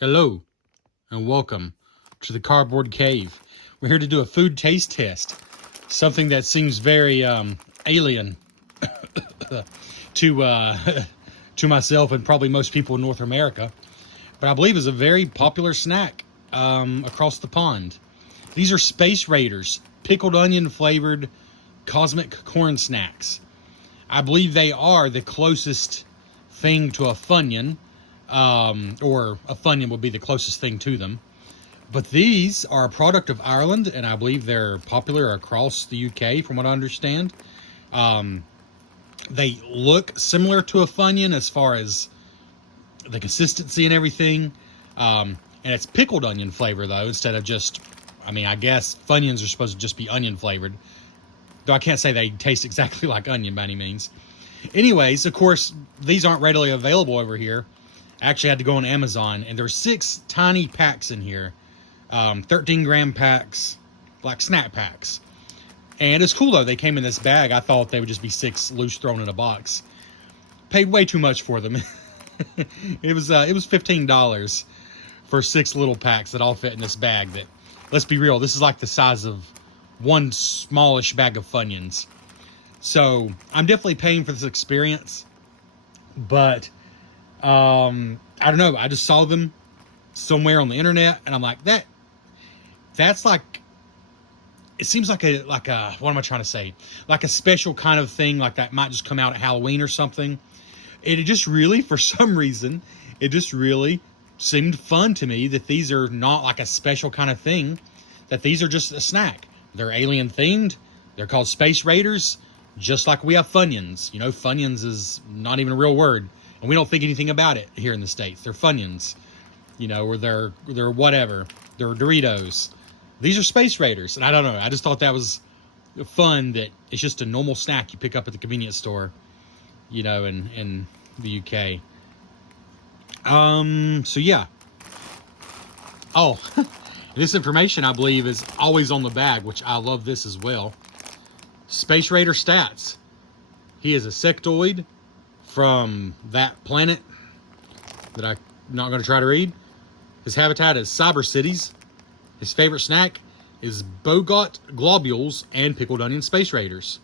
Hello and welcome to the Cardboard Cave. We're here to do a food taste test. Something that seems very alien to to myself and probably most people in North America, but I believe is a very popular snack across the pond. These are Space Raiders, pickled onion flavored cosmic corn snacks. I believe they are the closest thing to a Funyun, or a Funyun would be the closest thing to them. But these are a product of Ireland, and I believe they're popular across the UK, from what I understand. They look similar to a Funyun as far as the consistency and everything. And it's pickled onion flavor, though, instead of just, I guess Funyuns are supposed to just be onion flavored. Though I can't say they taste exactly like onion by any means. Anyways, of course, these aren't readily available over here. I actually had to go on Amazon, and there's 6 tiny packs in here. 13-gram packs, like snack packs. And it's cool, though. They came in this bag. I thought they would just be 6 loose thrown in a box. Paid way too much for them. It was $15 for 6 little packs that all fit in this bag. That, let's be real, this is like the size of one smallish bag of Funyuns. So I'm definitely paying for this experience, but I don't know. I just saw them somewhere on the internet, and I'm like, that's like, it seems like a what am I trying to say? Like a special kind of thing, like that might just come out at Halloween or something. It just really, for some reason, it just really seemed fun to me that these are not like a special kind of thing, that these are just a snack. They're alien themed. They're called Space Raiders, just like we have Funyuns. You know, Funyuns is not even a real word, and we don't think anything about it here in the States. They're Funyuns, you know, or they're whatever. They're Doritos. These are Space Raiders, and I don't know. I just thought that was fun, that it's just a normal snack you pick up at the convenience store, you know, in the UK. So yeah. Oh, this information, I believe, is always on the bag, which I love this as well. Space Raider stats. He is a sectoid from that planet that I'm not going to try to read. His habitat is Cyber Cities. His favorite snack is Bogot globules and pickled onion Space Raiders.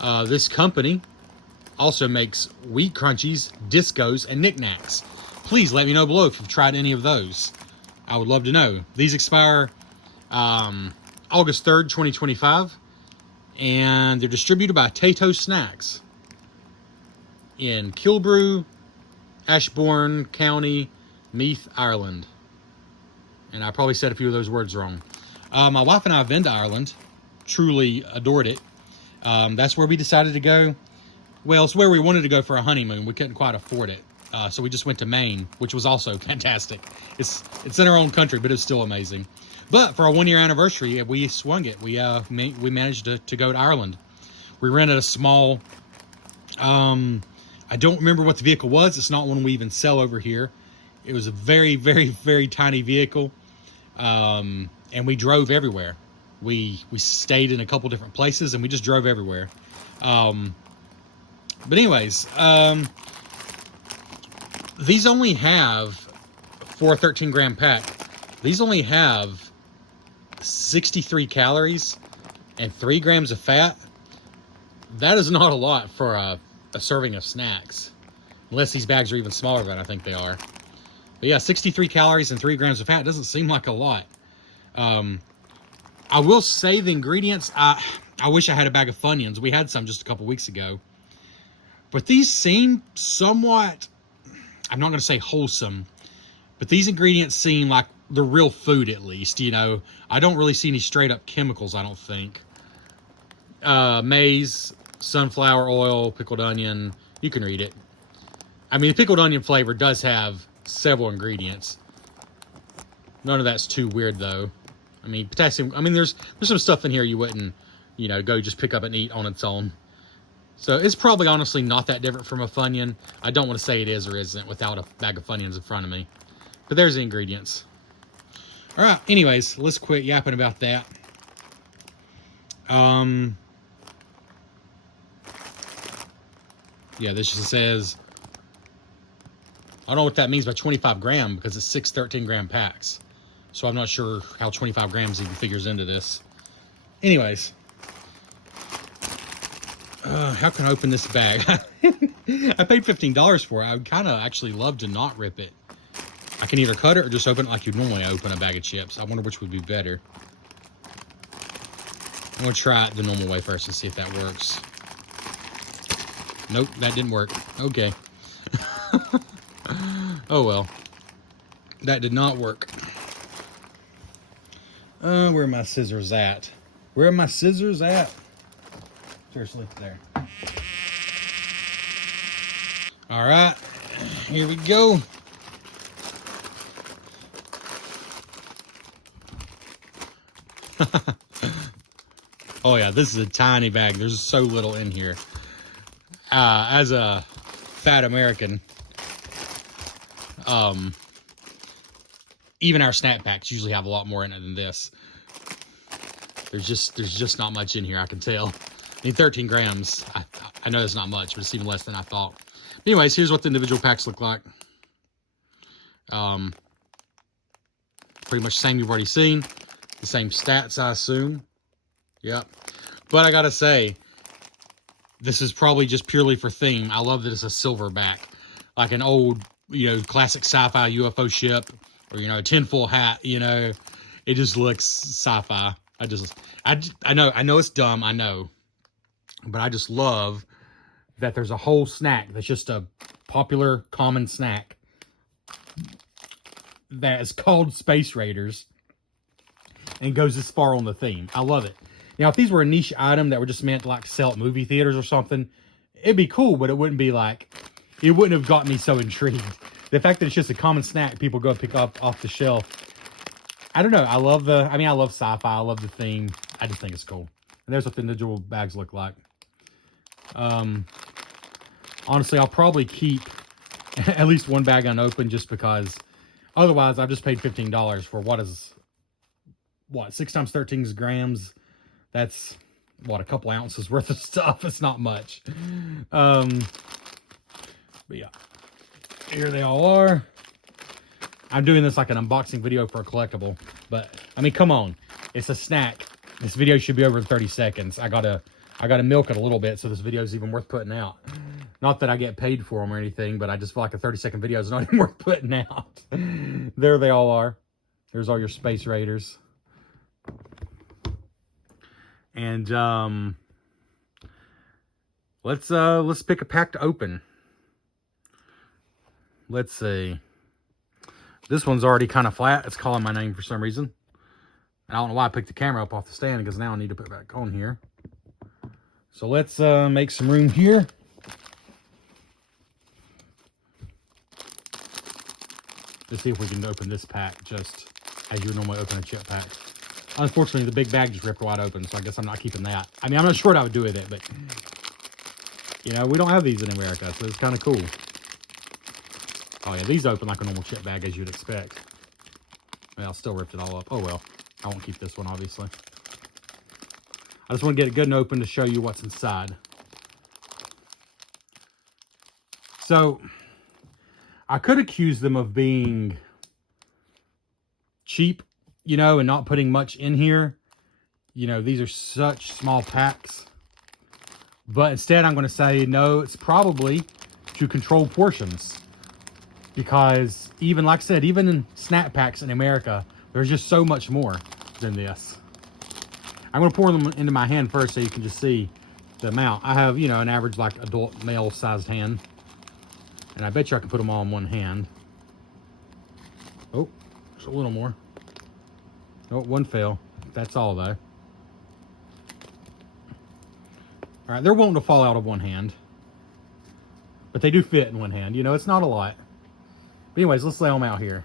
This company also makes wheat crunchies, discos, and knickknacks. Please let me know below if you've tried any of those. I would love to know. These expire August 3rd, 2025. And they're distributed by Tato Snacks in Kilbrew, Ashbourne County, Meath, Ireland. And I probably said a few of those words wrong. My wife and I have been to Ireland. Truly adored it. That's where we decided to go. Well, it's where we wanted to go for a honeymoon. We couldn't quite afford it. So we just went to Maine, which was also fantastic. It's in our own country, but it's still amazing. But for our 1-year anniversary, we swung it. We managed to go to Ireland. We rented a small, I don't remember what the vehicle was. It's not one we even sell over here. It was a very, very, very tiny vehicle. And we drove everywhere. We stayed in a couple different places, and we just drove everywhere. But anyways, these only have, for a 13-gram pack, these only have 63 calories and 3 grams of fat. That is not a lot for a serving of snacks, unless these bags are even smaller than I think they are. But yeah, 63 calories and 3 grams of fat doesn't seem like a lot. I will say the ingredients, I wish I had a bag of Funyuns. We had some just a couple weeks ago. But these seem somewhat, I'm not going to say wholesome, but these ingredients seem like the real food, at least, you know. I don't really see any straight up chemicals, I don't think. Maize, sunflower oil, pickled onion. You can read it. I mean, the pickled onion flavor does have several ingredients. None of that's too weird, though. I mean, potassium, I mean, there's some stuff in here you wouldn't, you know, go just pick up and eat on its own. So it's probably honestly not that different from a Funyun. I don't want to say it is or isn't without a bag of Funyuns in front of me. But there's the ingredients. All right, anyways, let's quit yapping about that. Yeah, this just says I don't know what that means by 25 gram because it's 6 13-gram packs. So I'm not sure how 25 grams even figures into this. Anyways. How can I open this bag? I paid $15 for it. I would kind of actually love to not rip it. I can either cut it or just open it like you normally open a bag of chips. I wonder which would be better. I'm going to try it the normal way first and see if that works. Nope, that didn't work. Okay. Oh well. That did not work. Where are my scissors at? Where are my scissors at? Seriously, there. All right, here we go. Oh yeah, this is a tiny bag. There's so little in here. As a fat American, even our snack packs usually have a lot more in it than this. There's just not much in here, I can tell. I mean, 13 grams. I know it's not much, but it's even less than I thought. But anyways, here's what the individual packs look like. Pretty much the same you've already seen. The same stats, I assume. Yep. But I gotta say, this is probably just purely for theme. I love that it's a silver back. Like an old, classic sci-fi UFO ship. Or, a tinfoil hat, It just looks sci-fi. I know it's dumb, I know. But I just love that there's a whole snack that's just a popular, common snack that is called Space Raiders and goes this far on the theme. I love it. Now, if these were a niche item that were just meant to like sell at movie theaters or something, it'd be cool, but it wouldn't be like, it wouldn't have got me so intrigued. The fact that it's just a common snack people go pick up off the shelf. I don't know. I love sci-fi. I love the theme. I just think it's cool. And there's what the individual bags look like. Honestly, I'll probably keep at least one bag unopened just because otherwise I've just paid $15 for what 6 times 13 grams. That's what, a couple ounces worth of stuff. It's not much. But yeah, here they all are. I'm doing this like an unboxing video for a collectible, but I mean, come on, it's a snack. This video should be over 30 seconds. I gotta milk it a little bit so this video is even worth putting out. Not that I get paid for them or anything, but I just feel like a 30-second video is not even worth putting out. There they all are. There's all your Space Raiders. And let's pick a pack to open. Let's see. This one's already kind of flat. It's calling my name for some reason. I don't know why I picked the camera up off the stand, because now I need to put it back on here. So let's make some room here. Let's see if we can open this pack just as you would normally open a chip pack. Unfortunately, the big bag just ripped wide open, so I guess I'm not keeping that. I mean, I'm not sure what I would do with it, but, we don't have these in America, so it's kind of cool. Oh, yeah, these open like a normal chip bag, as you'd expect. Well, I still ripped it all up. Oh, well. I won't keep this one, obviously. I just want to get it good and open to show you what's inside. So, I could accuse them of being cheap, and not putting much in here. These are such small packs. But instead, I'm going to say, no, it's probably to control portions. Because even, like I said, even in snack packs in America, there's just so much more than this. I'm going to pour them into my hand first so you can just see the amount. I have, an average, like, adult male-sized hand. And I bet you I can put them all in one hand. Oh, there's a little more. Oh, one fell. That's all, though. All right, they're wanting to fall out of one hand. But they do fit in one hand. It's not a lot. But anyways, let's lay them out here.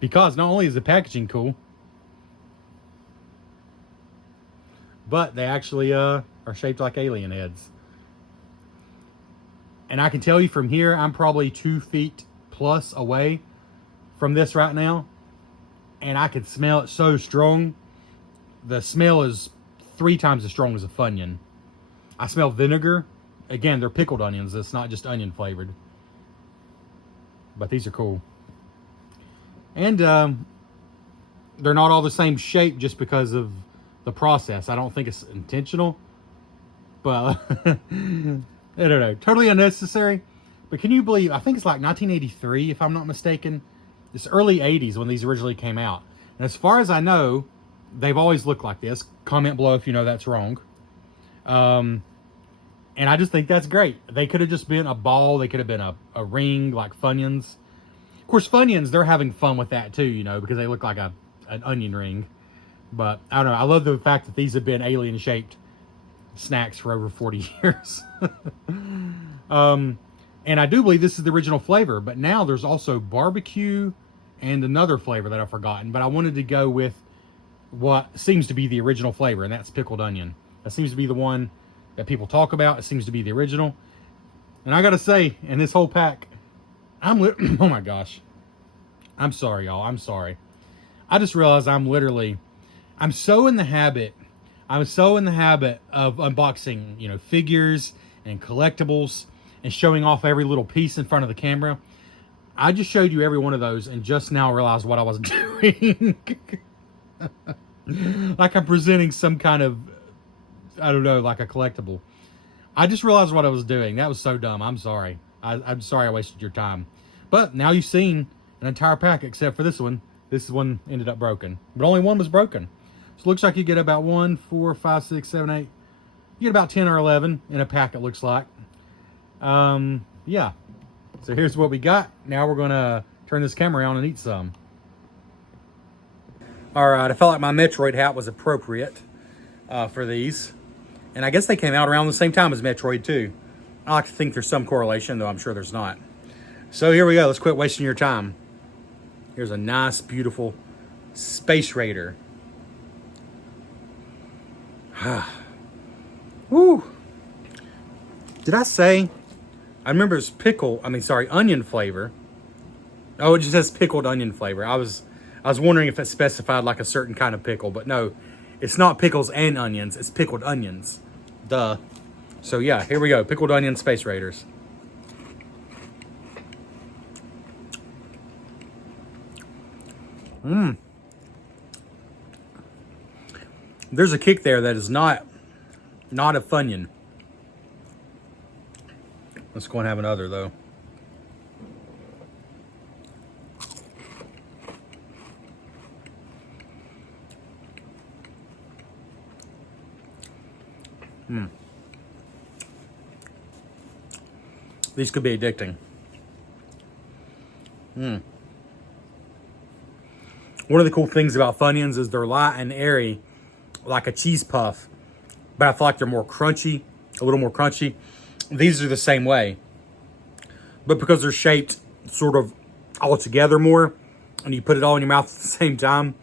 Because not only is the packaging cool, but they actually are shaped like alien heads. And I can tell you from here, I'm probably 2 feet plus away from this right now. And I can smell it so strong. The smell is 3 times as strong as a Funyun. I smell vinegar again, they're pickled onions. It's not just onion flavored. But these are cool. And they're not all the same shape just because of the process. I don't think it's intentional. But I don't know. Totally unnecessary. But can you believe, I think it's like 1983, if I'm not mistaken. It's early 80s when these originally came out. And as far as I know, they've always looked like this. Comment below if you know that's wrong. And I just think that's great. They could have just been a ball. They could have been a ring like Funyuns. Of course, Funyuns, they're having fun with that too, you know, because they look like an onion ring. But I don't know. I love the fact that these have been alien-shaped snacks for over 40 years. And I do believe this is the original flavor. But now there's also barbecue and another flavor that I've forgotten. But I wanted to go with what seems to be the original flavor, and that's pickled onion. That seems to be the one that people talk about. It seems to be the original. And I gotta say, in this whole pack, oh my gosh. I'm sorry, y'all. I'm sorry. I just realized I'm so in the habit of unboxing, you know, figures and collectibles and showing off every little piece in front of the camera. I just showed you every one of those and just now realized what I was doing. Like I'm presenting some kind of, I don't know, like a collectible. I just realized what I was doing. That was so dumb. I'm sorry. I'm sorry I wasted your time. But now you've seen an entire pack except for this one. This one ended up broken. But only one was broken. So it looks like you get about 1, 4, 5, 6, 7, 8. You get about 10 or 11 in a pack, it looks like. Yeah. So here's what we got. Now we're going to turn this camera on and eat some. Alright, I felt like my Metroid hat was appropriate for these. And I guess they came out around the same time as Metroid too. I like to think there's some correlation, though I'm sure there's not. So here we go. Let's quit wasting your time. Here's a nice, beautiful Space Raider. Woo! Did I say? I remember it's onion flavor. Oh, it just says pickled onion flavor. I was wondering if it specified like a certain kind of pickle, but no, it's not pickles and onions. It's pickled onions. Duh. So yeah, here we go. Pickled onion Space Raiders. There's a kick there that is not a Funyun. Let's go and have another though. These could be addicting. One of the cool things about Funyuns is they're light and airy, like a cheese puff, but I feel like they're more crunchy, a little more crunchy. These are the same way, but because they're shaped sort of all together more, and you put it all in your mouth at the same time,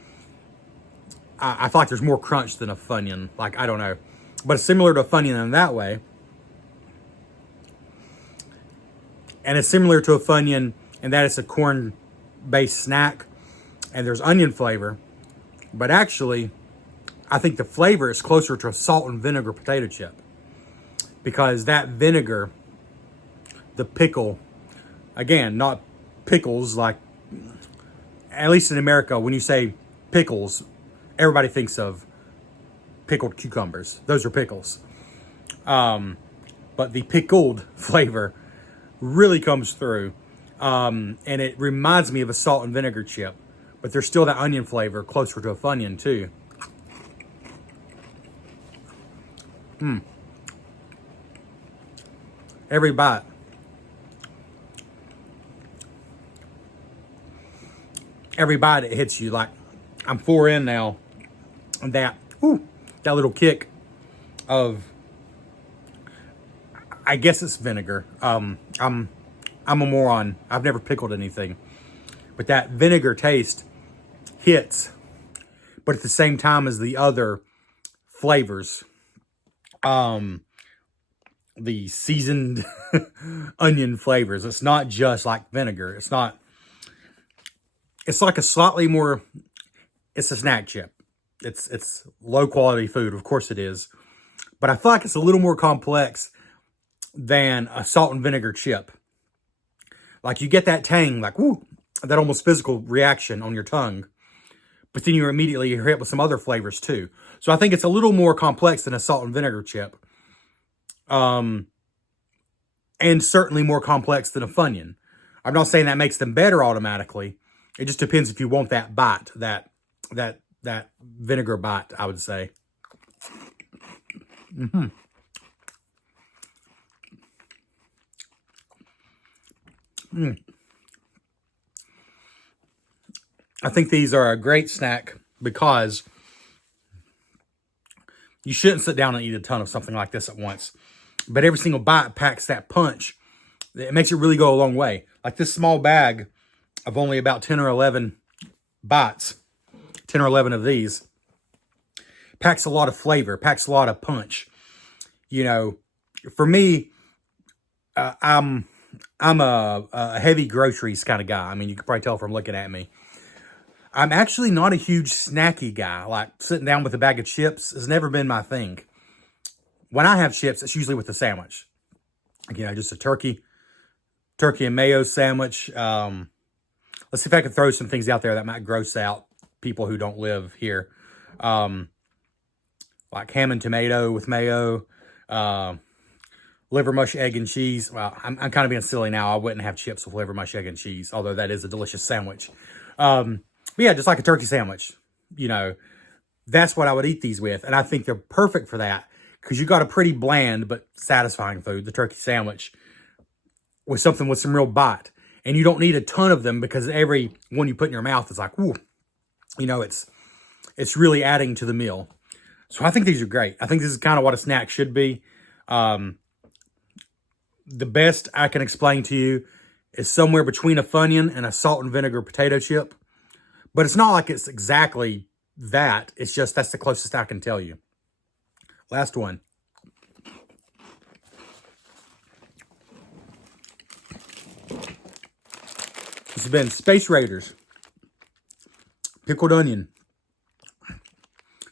I feel like there's more crunch than a Funyun. Like, I don't know, but it's similar to a Funyun in that way. And it's similar to a Funyun in that it's a corn-based snack, and there's onion flavor. But actually, I think the flavor is closer to a salt and vinegar potato chip. Because that vinegar, the pickle, again, not pickles, like, at least in America, when you say pickles, everybody thinks of pickled cucumbers. Those are pickles. But the pickled flavor really comes through. And it reminds me of a salt and vinegar chip. But there's still that onion flavor closer to a Funyun too. Every bite. Every bite it hits you like, I'm 4 in now. And that little kick of, I guess it's vinegar. I'm a moron. I've never pickled anything. But that vinegar taste hits, but at the same time as the other flavors. The seasoned onion flavors. It's not just like vinegar. It's like a slightly more, it's a snack chip. It's low quality food. Of course it is. But I feel like it's a little more complex than a salt and vinegar chip. Like you get that tang, like woo, that almost physical reaction on your tongue. But then you're immediately hit with some other flavors too. So I think it's a little more complex than a salt and vinegar chip. And certainly more complex than a Funyun. I'm not saying that makes them better automatically. It just depends if you want that bite, that vinegar bite, I would say. I think these are a great snack because you shouldn't sit down and eat a ton of something like this at once. But every single bite packs that punch. It makes it really go a long way. Like this small bag of only about 10 or 11 bites, 10 or 11 of these, packs a lot of flavor, packs a lot of punch. You know, for me, I'm a heavy groceries kind of guy. I mean, you can probably tell from looking at me. I'm actually not a huge snacky guy. Like sitting down with a bag of chips has never been my thing. When I have chips, it's usually with a sandwich. You know, just a turkey and mayo sandwich. Let's see if I can throw some things out there that might gross out people who don't live here. Like ham and tomato with mayo, liver mush, egg and cheese. Well, I'm kind of being silly now. I wouldn't have chips with liver mush, egg and cheese, although that is a delicious sandwich. But yeah, just like a turkey sandwich, you know, that's what I would eat these with. And I think they're perfect for that because you got a pretty bland but satisfying food, the turkey sandwich, with something with some real bite. And you don't need a ton of them because every one you put in your mouth is like, whoo, you know, it's really adding to the meal. So I think these are great. I think this is kind of what a snack should be. The best I can explain to you is somewhere between a Funyun and a salt and vinegar potato chip. But it's not like it's exactly that. It's just that's the closest I can tell you. Last one. This has been Space Raiders pickled onion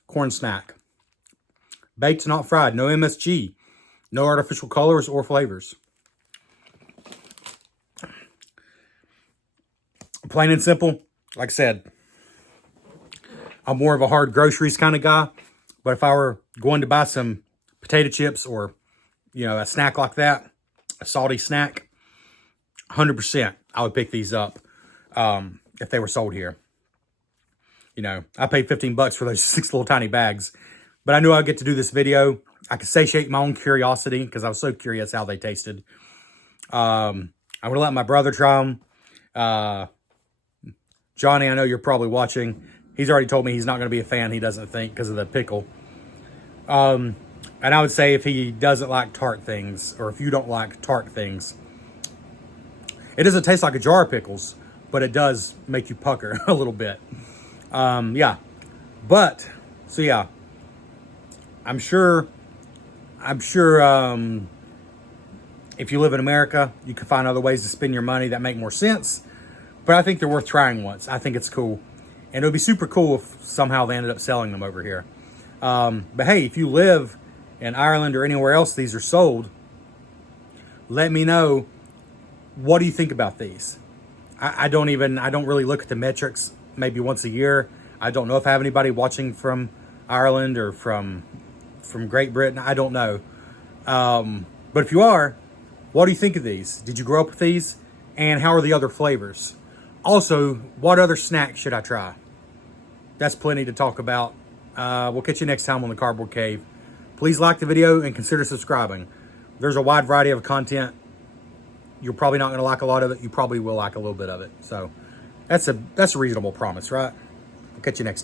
corn snack. Baked, not fried. No MSG. No artificial colors or flavors. Plain and simple. Like I said, I'm more of a hard groceries kind of guy. But if I were going to buy some potato chips or, you know, a snack like that, a salty snack, 100% I would pick these up if they were sold here. You know, I paid 15 bucks for those 6 little tiny bags. But I knew I'd get to do this video. I could satiate my own curiosity because I was so curious how they tasted. I'm going to let my brother try them. Johnny, I know you're probably watching. He's already told me he's not going to be a fan, he doesn't think, because of the pickle. And I would say if he doesn't like tart things, or if you don't like tart things, it doesn't taste like a jar of pickles, but it does make you pucker a little bit. Yeah. But, so yeah. I'm sure if you live in America, you can find other ways to spend your money that make more sense. But I think they're worth trying once. I think it's cool. And it would be super cool if somehow they ended up selling them over here. But hey, if you live in Ireland or anywhere else these are sold, let me know, what do you think about these? I don't really look at the metrics maybe once a year. I don't know if I have anybody watching from Ireland or from Great Britain. I don't know. But if you are, what do you think of these? Did you grow up with these? And how are the other flavors? Also, what other snacks should I try? That's plenty to talk about. We'll catch you next time on the Cardboard Cave. Please like the video and consider subscribing. There's a wide variety of content. You're probably not going to like a lot of it. You probably will like a little bit of it. So that's a reasonable promise, right? We'll catch you next time.